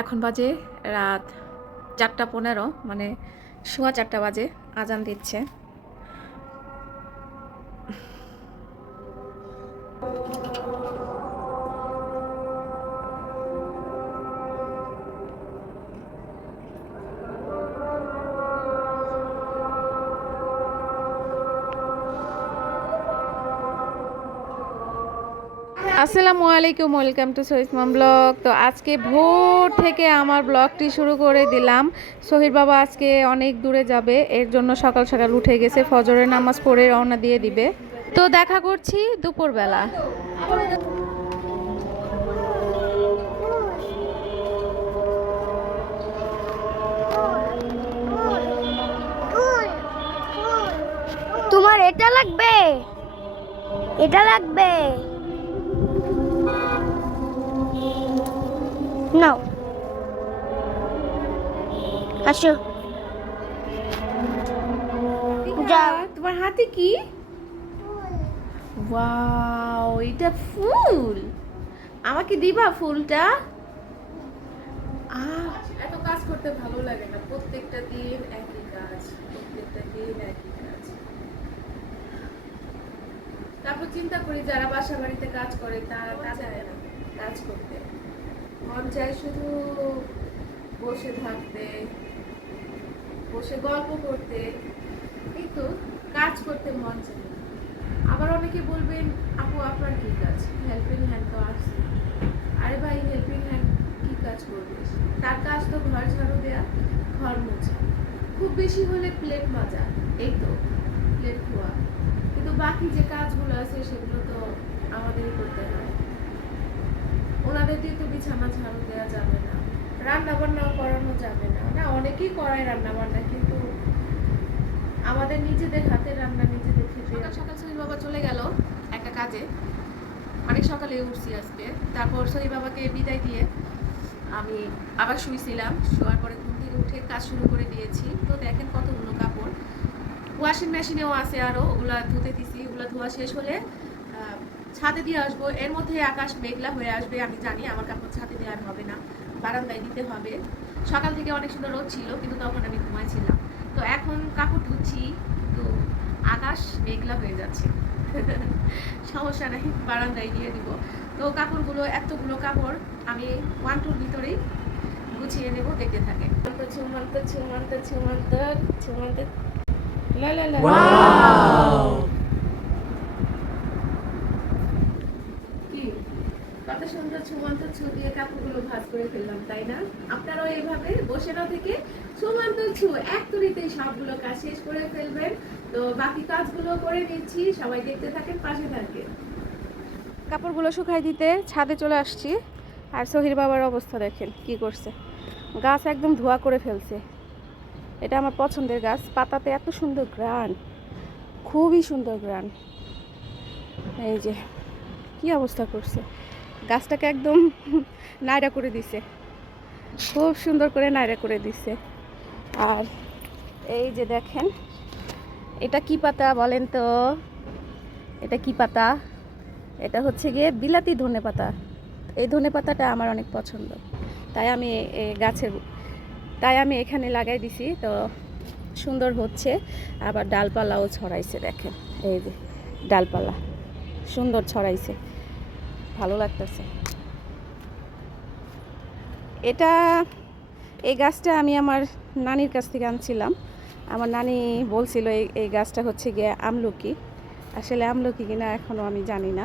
এখন বাজে রাত 4:15, মানে 4:15 বাজে, আজান দিচ্ছে। আসসালামু আলাইকুম, ওয়েলকাম টু সহিসমাম ব্লগ। তো আজকে ভোর থেকে আমার ব্লগটি শুরু করে দিলাম। সহির বাবা আজকে অনেক দূরে যাবে, এর জন্য সকাল সকাল উঠে গেছে, ফজরের নামাজ পড়ে রওনা দিয়ে দিবে। তো দেখা করছি দুপুরবেলা। তোমার এটা লাগবে, এটা লাগবে, নাও আসো। যাও। তোমার হাতে কি? ওয়াও, এটা ফুল। আমাকে দিবা ফুলটা? এত কাজ করতে ভালো লাগে না, প্রত্যেকটা দিন একই কাজ, প্রত্যেকটা দিন একই কাজ। তারপর চিন্তা করি যারা বাসা বাড়িতে কাজ করে তারা চায় না কাজ করতে, মন চায় শুধু বসে থাকতে, বসে গল্প করতে, কিন্তু কাজ করতে মন চায় না। আবার অনেকে বলবেন, আপু আপনার কি কাজ? হেল্পিং হ্যান্ড তো আছে। আরে ভাই, হেল্পিং হ্যান্ড কি কাজ করবে? তার কাজ তো ঘর ঝাড়ু দেয়া, ঘর মোছা, খুব বেশি হলে প্লেট মাজা, এই তো প্লেট ধোয়া। কিন্তু বাকি যে কাজগুলো আছে সেগুলো তো আমাদেরই করতে হয়। ওনাদের দিয়ে তো বিছানা ঝাড়ু দেওয়া যাবে না, রান্না বান্নাও করানো যাবে না। না, অনেকেই করায় রান্না বান্না, কিন্তু আমাদের নিজেদের হাতে রান্না নিজেদের খেতে। সকাল সকাল সহির বাবা চলে গেল একটা কাজে, অনেক সকালে উঠছি আজকে। তারপর সহির বাবাকে বিদায় দিয়ে আমি আবার শুয়েছিলাম, শোয়ার পরে ঘুম থেকে উঠে কাজ শুরু করে দিয়েছি। তো দেখেন কতগুলো কাপড়, ওয়াশিং মেশিনেও আছে, আরও ওগুলা ধুতে দিছি। ওগুলা ধোয়া শেষ হলে ছাদে দিয়ে আসবো। এর মধ্যে আকাশ মেঘলা হয়ে আসবে, আমি জানি আমার কাপড় ছাদে দিয়ে আর হবে না, বারান্দায় দিতে হবে। সকাল থেকে অনেক সুন্দর রোদ ছিল, কিন্তু তখন আমি ঘুমাইছিলাম। তো এখন কাপড় ধুচ্ছি, তো আকাশ মেঘলা হয়ে যাচ্ছে। সমস্যা নেই, বারান্দায় দিয়ে দিব। তো কাপড়গুলো, এতগুলো কাপড় আমি 1-2 ভিতরেই গুছিয়ে নেব, দেখতে থাকে। ছুমন্ত ছুমন্ত ছুমন্ত ছুমন্ত, লা লা লা, কি কত সুন্দর ছুমন্ত ছু দিয়ে কাপড়গুলো ভাঁজ করে ফেললাম, তাই না? আপনারাও এইভাবে বসে না থেকে ছুমন্ত ছু এক তুড়িতেই সবগুলো কাজ শেষ করে ফেলবেন। তো বাকি কাজগুলো করে নিচ্ছি, সবাই দেখতে থাকেন, পাশে থাকেন। কাপড়গুলো শুকাই দিতে ছাদে চলে আসছি। আর সহির বাবার অবস্থা দেখেন কি করছে, গাছ একদম ধোয়া করে ফেলছে। এটা আমার পছন্দের গাছ, পাতাতে এত সুন্দর ঘ্রাণ, খুবই সুন্দর ঘ্রাণ। এই যে কি অবস্থা করছে, গাছটাকে একদম নাইড়া করে দিছে, খুব সুন্দর করে নাইড়া করে দিছে। আর এই যে দেখেন, এটা কি পাতা বলেন তো? এটা কি পাতা? এটা হচ্ছে গিয়ে বিলাতি ধনে পাতা। এই ধনে পাতাটা আমার অনেক পছন্দ, তাই আমি গাছের তাই আমি এখানে লাগাই দিছি। তো সুন্দর হচ্ছে, আবার ডালপালাও ছড়াইছে, দেখেন এই যে ডালপালা সুন্দর ছড়াইছে, ভালো লাগতেছে। এই গাছটা আমি আমার নানির কাছ থেকে আনছিলাম। আমার নানি বলছিল এই গাছটা হচ্ছে গিয়ে আমলকি। আসলে আমলকি কিনা এখনও আমি জানি না।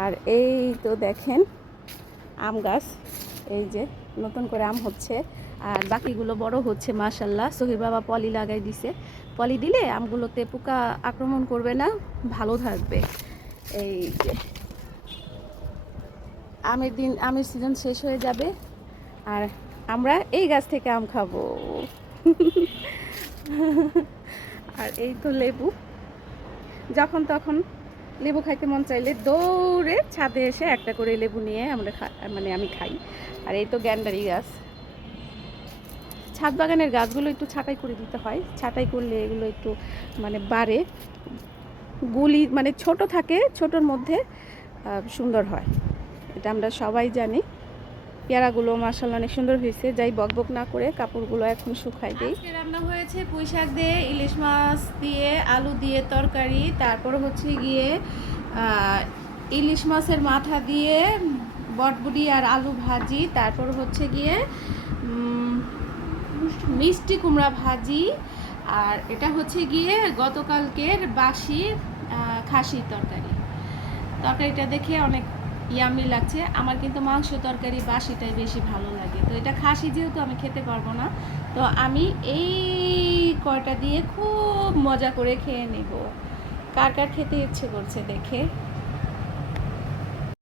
আর এই তো দেখেন আম গাছ, এই যে নতুন করে আম হচ্ছে, আর বাকিগুলো বড় হচ্ছে মাশাল্লাহ। সহির বাবা পলি লাগাই দিছে, পলি দিলে আমগুলোতে পোকা আক্রমণ করবে না, ভালো থাকবে। এই যে আমের সিজন শেষ হয়ে যাবে, আর আমরা এই গাছ থেকে আম খাবো। আর এই তো লেবু, যখন তখন লেবু খাইতে মন চাইলে দৌড়ে ছাদে এসে একটা করে লেবু নিয়ে আমরা আমি খাই। আর এই তো গ্যান্ডারি গাছ। ছাদ বাগানের গাছগুলো একটু ছাঁটাই করে দিতে হয়, ছাঁটাই করলে এগুলো একটু বাড়ে, গুলি ছোট থাকে, ছোটোর মধ্যে সুন্দর হয়। এটা আমরা সবাই জানি। পেয়ারাগুলো মাশাআল্লাহ অনেক সুন্দর হয়েছে। যাই বকবক না করে কাপড়গুলো এখন শুকাই দিই। আজকে রান্না হয়েছে পুঁই শাক দিয়ে, ইলিশ মাছ দিয়ে, আলু দিয়ে তরকারি, তারপর হচ্ছে গিয়ে ইলিশ মাছের মাথা দিয়ে বটবুটি আর আলু ভাজি, তারপর হচ্ছে গিয়ে মিষ্টি কুমড়া ভাজি, আর এটা হচ্ছে গিয়ে গতকালকের বাসি খাসির তরকারি। তরকারিটা দেখে অনেক ইয়ামি লাগছে। আমার কিন্তু মাংস তরকারি বাসিটাই বেশি ভালো লাগে। তো এটা খাসি যেহেতু আমি খেতে পারবো না, তো আমি এই কয়টা দিয়ে খুব মজা করে খেয়ে নেব। কার কার খেতে ইচ্ছে করছে দেখে।